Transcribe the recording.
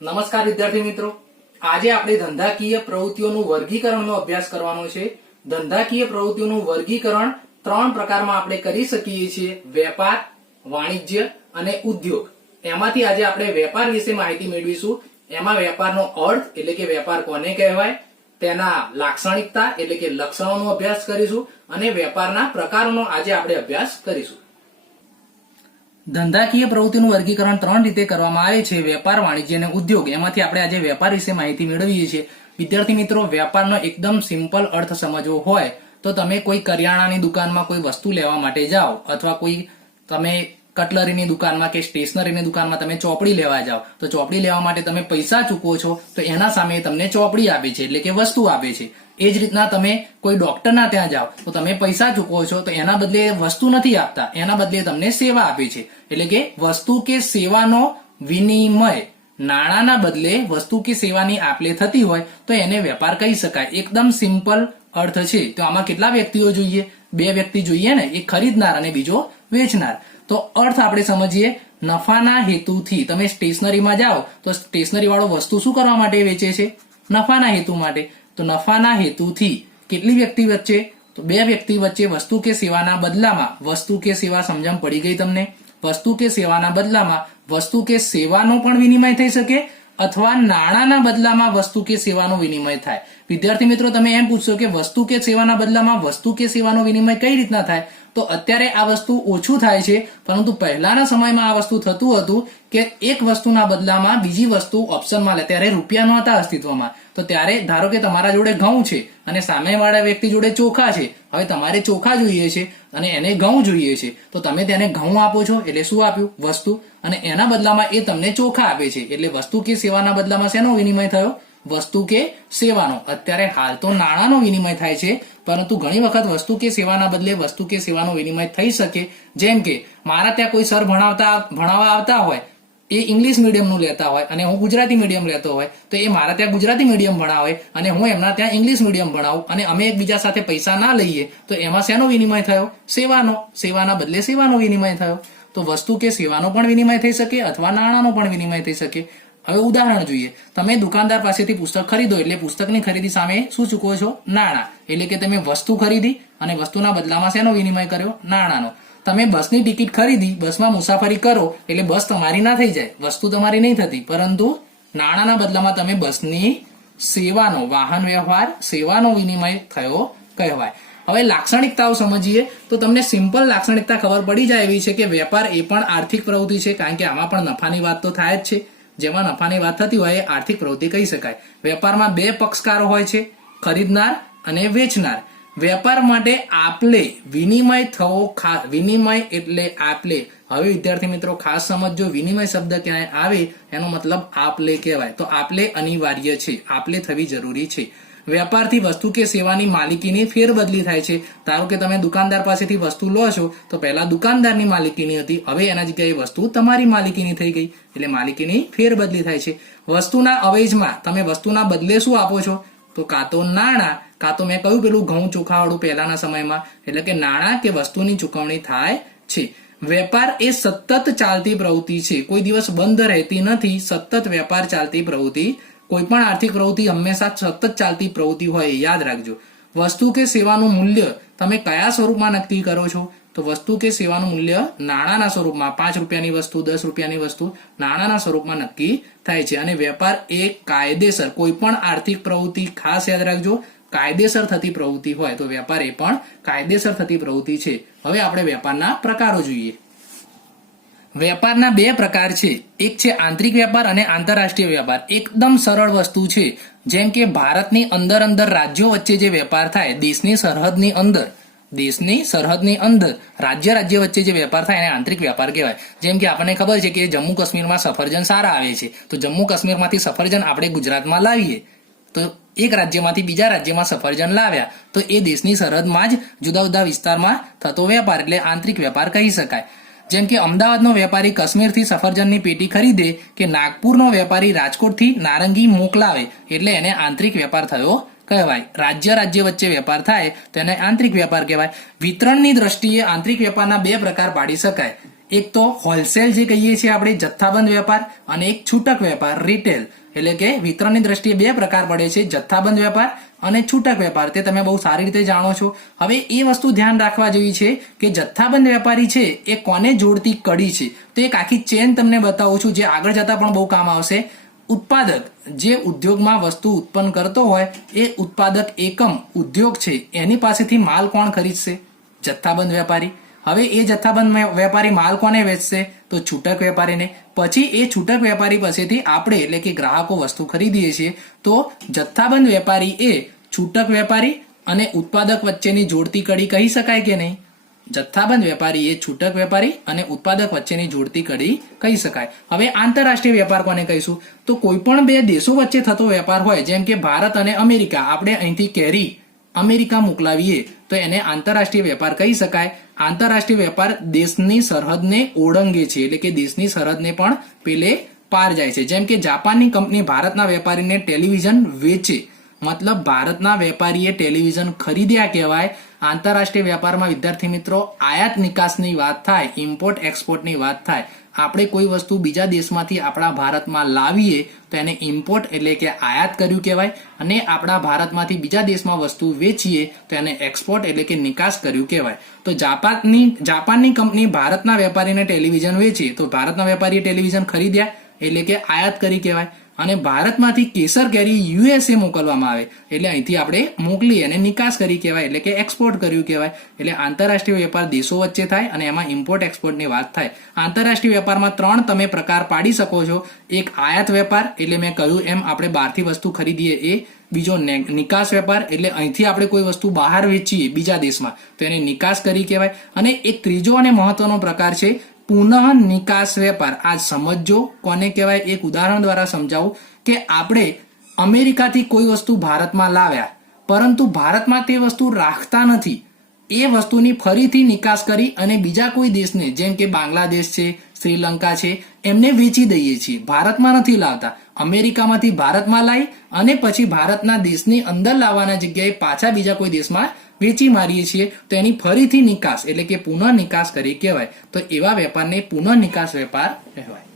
નમસ્કાર વિદ્યાર્થી મિત્રો, આજે આપણે ધંધાકીય પ્રવૃત્તિઓનું વર્ગીકરણનો અભ્યાસ કરવાનો છે. ધંધાકીય પ્રવૃત્તિઓનું વર્ગીકરણ ત્રણ પ્રકારમાં આપણે કરી શકીએ છીએ: વેપાર, વાણિજ્ય અને ઉદ્યોગ. એમાંથી આજે આપણે વેપાર વિશે માહિતી મેળવીશું. એમાં વેપારનો અર્થ એટલે કે વેપાર કોને કહેવાય, તેના લાક્ષણિકતા એટલે કે લક્ષણોનો અભ્યાસ કરીશું અને વેપારના પ્રકારોનો આજે આપણે અભ્યાસ કરીશું. ધંધાકીય પ્રવૃત્તિનું વર્ગીકરણ ત્રણ રીતે કરવામાં આવે છે: વેપાર, વાણિજ્ય અને ઉદ્યોગ. એમાંથી આપણે આજે વેપાર વિશે માહિતી મેળવીએ છીએ. વિદ્યાર્થી મિત્રો, વેપારનો એકદમ સિમ્પલ અર્થ સમજવો હોય તો તમે કોઈ કરિયાણાની દુકાનમાં કોઈ વસ્તુ લેવા માટે જાઓ અથવા કોઈ તમે કટલરીની દુકાનમાં કે સ્ટેશનરીની દુકાનમાં તમે ચોપડી લેવા જાઓ તો ચોપડી લેવા માટે તમે પૈસા ચૂકવો છો તો એના સામે તમને ચોપડી આપે છે એટલે કે વસ્તુ આપે છે. એ જ રીતના તમે કોઈ ડોક્ટરના ત્યાં જાઓ તો તમે પૈસા ચૂકવો છો તો એના બદલે વસ્તુ નથી આપતા, એના બદલે તમને સેવા આપે છે. એટલે કે વસ્તુ કે સેવાનો વિનિમય, નાણાંના બદલે વસ્તુ કે સેવાની આપલે થતી હોય તો એને વેપાર કહી શકાય. એકદમ સિમ્પલ અર્થ છે. તો આમાં કેટલા વ્યક્તિઓ જોઈએ? બે વ્યક્તિ જોઈએ ને, એક ખરીદનાર અને બીજો વેચનાર. તો અર્થ આપણે સમજીએ. નફાના હેતુથી તમે સ્ટેશનરીમાં જાઓ તો સ્ટેશનરી વાળો વસ્તુ શું કરવા માટે વેચે છે? નફાના હેતુ માટે. તો નફાના હેતુથી કેટલી વ્યક્તિ વચ્ચે? તો બે વ્યક્તિ વચ્ચે વસ્તુ કે સેવાના બદલામાં, વસ્તુ કે સેવા સમજણ પડી ગઈ તમને? વસ્તુ કે સેવાના બદલામાં વસ્તુ કે સેવાનો પણ વિનિમય થઈ શકે અથવા નાણાંના બદલામાં વસ્તુ કે સેવાનો વિનિમય થાય. વિદ્યાર્થી મિત્રો, તમે એમ પૂછશો કે વસ્તુ કે સેવાના બદલામાં વસ્તુ કે સેવાનો વિનિમય કઈ રીતના થાય? તો અત્યારે આ વસ્તુ ઓછું થાય છે, પરંતુ પહેલાના સમયમાં આ વસ્તુ થતું હતું કે એક વસ્તુના બદલામાં બીજી વસ્તુ ઓપ્શનમાં લે. ત્યારે રૂપિયા નહોતા અસ્તિત્વમાં. તો ત્યારે ધારો કે તમારા જોડે ઘઉં છે અને સામેવાળા વ્યક્તિ જોડે ચોખા છે. હવે તમારે ચોખા જોઈએ છે અને એને ઘઉં જોઈએ છે, તો તમે તેને ઘઉં આપો છો એટલે શું આપ્યું? વસ્તુ. અને એના બદલામાં એ તમને ચોખા આપે છે એટલે વસ્તુ કે સેવાના બદલામાં શેનો વિનિમય થયો? વસ્તુ કે સેવાનો. અત્યારે હાલ તો નાણાંનો વિનિમય થાય છે, પરંતુ ઘણી વખત વસ્તુ કે સેવાના બદલે વસ્તુ કે સેવાનો વિનિમય થઈ શકે. જેમ કે મારા ત્યાં કોઈ સર ભણાવવા આવતા હોય, એ ઇંગ્લિશ મીડિયમનું લેતા હોય અને હું ગુજરાતી મીડિયમ લેતો હોય, તો એ મારા ત્યાં ગુજરાતી મીડિયમ ભણાવે અને હું એમના ત્યાં ઇંગ્લિશ મીડિયમ ભણાવું અને અમે એકબીજા સાથે પૈસા ના લઈએ તો એમાં શેનો વિનિમય થયો? સેવાનો. સેવાના બદલે સેવાનો વિનિમય થયો. તો વસ્તુ કે સેવાનો પણ વિનિમય થઈ શકે અથવા નાણાંનો પણ વિનિમય થઈ શકે. હવે ઉદાહરણ જોઈએ. તમે દુકાનદાર પાસેથી પુસ્તક ખરીદો એટલે પુસ્તકની ખરીદી સામે શું ચૂકવો છો? નાણાં. એટલે કે તમે વસ્તુ ખરીદી અને વસ્તુના બદલામાં શેનો વિનિમય કર્યો? નાણાંનો. તમે બસની ટિકિટ ખરીદી, બસમાં મુસાફરી કરો એટલે બસ તમારી ના થઈ જાય, વસ્તુ તમારી નહીં થતી, પરંતુ નાણાંના બદલામાં તમે બસની સેવાનો, વાહન વ્યવહાર સેવાનો વિનિમય થયો કહેવાય. હવે લાક્ષણિકતાઓ સમજીએ તો તમને સિમ્પલ લાક્ષણિકતા ખબર પડી જાય એવી છે કે વેપાર એ પણ આર્થિક પ્રવૃત્તિ છે, કારણ કે આમાં પણ નફાની વાત તો થાય જ છે. જેમાં નફાની વાત થતી હોય એ આર્થિક પ્રવૃત્તિ કહી શકાય. વેપારમાં બે પક્ષકારો હોય છે, ખરીદનાર અને વેચનાર. વેપાર માટે આપલે, વિનિમય થવો, વિનિમય એટલે આપલે. હવે વિદ્યાર્થી મિત્રો ખાસ સમજો, વિનિમય શબ્દ ક્યાંય આવે એનો મતલબ આપલે કહેવાય. તો આપલે અનિવાર્ય છે, આપલે થવી જરૂરી છે. વેપારથી વસ્તુ કે સેવાની માલિકીની ફેરબદલી થાય છે. ધારો કે તમે દુકાનદાર પાસેથી વસ્તુ લો છો તો પહેલા દુકાનદારની માલિકીની હતી, હવે એના જગ્યાએ વસ્તુ તમારી માલિકીની થઈ ગઈ એટલે માલિકીની ફેરબદલી થાય છે. વસ્તુના અવેજમાં તમે વસ્તુના બદલે શું આપો છો? તો કાં તો નાણાં, કાં તો મેં કહ્યું પેલું ઘઉં ચોખાવાળું પહેલાના સમયમાં, એટલે કે નાણાં કે વસ્તુની ચૂકવણી થાય છે. વેપાર એ સતત ચાલતી પ્રવૃત્તિ છે, કોઈ દિવસ બંધ રહેતી નથી. સતત વેપાર ચાલતી પ્રવૃત્તિ. કોઈ પણ આર્થિક પ્રવૃત્તિ હંમેશા સતત ચાલતી પ્રવૃત્તિ હોય, યાદ રાખજો. વસ્તુ કે સેવાનું મૂલ્ય તમે કયા સ્વરૂપમાં નક્કી કરો છો? તો વસ્તુ કે સેવાનું મૂલ્ય નાણાંના સ્વરૂપમાં, 5 રૂપિયાની વસ્તુ, 10 રૂપિયાની વસ્તુ નાણાંના સ્વરૂપમાં નક્કી થાય છે. અને વેપાર એ કાયદેસર, કોઈ પણ આર્થિક પ્રવૃત્તિ, ખાસ યાદ રાખજો, કાયદેસર થતી પ્રવૃત્તિ હોય તો વેપાર એ પણ કાયદેસર થતી પ્રવૃત્તિ છે. હવે આપણે વેપારના પ્રકારો જોઈએ. વેપારના બે પ્રકાર છે, એક છે આંતરિક વેપાર અને આંતરરાષ્ટ્રીય વેપાર. એકદમ સરળ વસ્તુ છે. જેમ કે ભારતની અંદર રાજ્યો વચ્ચે જે વેપાર થાય, દેશની સરહદની અંદર રાજ્ય વચ્ચે જે વેપાર થાય એને આંતરિક વેપાર કહેવાય. જેમ કે આપણને ખબર છે કે જમ્મુ કાશ્મીરમાં સફરજન સારા આવે છે, તો જમ્મુ કાશ્મીરમાંથી સફરજન આપણે ગુજરાતમાં લાવીએ તો એક રાજ્યમાંથી બીજા રાજ્યમાં સફરજન લાવ્યા તો એ દેશની સરહદમાં જ જુદા જુદા વિસ્તારમાં થતો વેપાર એટલે આંતરિક વેપાર કહી શકાય. જેમ કે અમદાવાદનો વેપારી કાશ્મીરથી સફરજનની પેટી ખરીદે કે નાગપુરનો વેપારી રાજકોટથી નારંગી મોકલાવે એટલે એને આંતરિક વેપાર થયો કહેવાય. રાજ્ય વચ્ચે વેપાર થાય તેને આંતરિક વેપાર કહેવાય. વિતરણની દ્રષ્ટિએ આંતરિક વેપારના બે પ્રકાર પાડી શકાય. એક તો હોલસેલ જે કહીએ છીએ આપણે જથ્થાબંધ વેપાર, અને એક છૂટક વેપાર રિટેલ, એટલે કે વિતરણની દ્રષ્ટિએ બે પ્રકાર પડે છે, જથ્થાબંધ વેપાર અને છૂટક વેપાર. તે તમે બહુ સારી રીતે જાણો છો. હવે એ વસ્તુ ધ્યાન રાખવા જેવી છે કે જથ્થાબંધ વેપારી છે એ કોને જોડતી કડી છે. તો એક આખી ચેન તમને બતાવું છું જે આગળ જતા પણ બહુ કામ આવશે. ઉત્પાદક જે ઉદ્યોગમાં વસ્તુ ઉત્પન્ન કરતો હોય એ ઉત્પાદક એકમ ઉદ્યોગ છે એની પાસેથી માલ કોણ ખરીદશે? જથ્થાબંધ વેપારી. હવે એ જથ્થાબંધ વેપારી માલ કોને વેચશે? તો છૂટક વેપારીને. પછી એ છૂટક વેપારી પાસેથી આપણે એટલે કે ગ્રાહકો વસ્તુ ખરીદીએ છીએ. તો જથ્થાબંધ વેપારી એ છૂટક વેપારી અને ઉત્પાદક વચ્ચેની જોડતી કડી કહી શકાય કે નહીં? જથ્થાબંધ વેપારી એ છૂટક વેપારી અને ઉત્પાદક વચ્ચેની જોડતી કડી કહી શકાય. હવે આંતરરાષ્ટ્રીય વેપાર કોને કહીશું? તો કોઈ પણ બે દેશો વચ્ચે થતો વેપાર હોય, જેમ કે ભારત અને અમેરિકા, આપણે અહીંથી કેરી અમેરિકા મોકલાવીએ તો એને આંતરરાષ્ટ્રીય વેપાર કહી શકાય. આંતરરાષ્ટ્રીય વેપાર દેશની સરહદને ઓળંગે છે, એટલે કે દેશની સરહદને પણ પેલે પાર જાય છે. જેમ કે જાપાનની કંપની ભારતના વેપારીને ટેલિવિઝન વેચે, મતલબ ભારતના વેપારીએ ટેલિવિઝન ખરીદ્યા કહેવાય. આંતરરાષ્ટ્રીય વેપારમાં વિદ્યાર્થી મિત્રો આયાત નિકાસની વાત થાય, ઇમ્પોર્ટ એક્સપોર્ટની વાત થાય. આપણે કોઈ વસ્તુ બીજા દેશમાંથી આપણા ભારતમાં લાવીએ તો એને ઇમ્પોર્ટ એટલે કે આયાત કર્યું કહેવાય, અને આપણા ભારતમાંથી બીજા દેશમાં વસ્તુ વેચીએ તો એને એક્સપોર્ટ એટલે કે નિકાસ કર્યું કહેવાય. તો જાપાનની કંપની ભારતના વેપારીને ટેલિવિઝન વેચી તો ભારતના વેપારીએ ટેલિવિઝન ખરીદ્યા એટલે કે આયાત કરી કહેવાય. અને ભારતમાંથી કેસર કેરી યુએસએ મોકલવામાં આવે એટલે અહીંથી આપણે મોકલી અને નિકાસ કરી કહેવાય, એટલે કે એક્સપોર્ટ કર્યું કહેવાય. એટલે આંતરરાષ્ટ્રીય વેપાર દેશો વચ્ચે થાય અને એમાં ઇમ્પોર્ટ એક્સપોર્ટની વાત થાય. આંતરરાષ્ટ્રીય વેપારમાં ત્રણ તમે પ્રકાર પાડી શકો છો. એક આયાત વેપાર, એટલે મેં કહ્યું એમ આપણે બહારથી વસ્તુ ખરીદીએ એ. બીજો નિકાસ વેપાર, એટલે અહીંથી આપણે કોઈ વસ્તુ બહાર વેચીએ બીજા દેશમાં તો એને નિકાસ કરી કહેવાય. અને એક ત્રીજો અને મહત્વનો પ્રકાર છે પુનઃ નિકાસ વેપાર. આ સમજો કોને કહેવાય, એક ઉદાહરણ દ્વારા સમજાવું કે આપણે અમેરિકાથી કોઈ વસ્તુ ભારતમાં લાવ્યા, પરંતુ ભારતમાં તે વસ્તુ રાખતા નથી. એ વસ્તુની ફરીથી નિકાસ કરી અને બીજા કોઈ દેશને, જેમ કે બાંગ્લાદેશ છે, શ્રીલંકા છે, એમને વેચી દઈએ છીએ. ભારતમાં નથી લાવતા. અમેરિકામાંથી ભારતમાં લાવી અને પછી ભારતના દેશની અંદર લાવવાના જગ્યાએ પાછા બીજા કોઈ દેશમાં વેચી મારીએ છીએ તો એની ફરીથી નિકાસ એટલે કે પુનઃ નિકાસ કરી કહેવાય. તો એવા વેપારને પુનઃ નિકાસ વેપાર કહેવાય.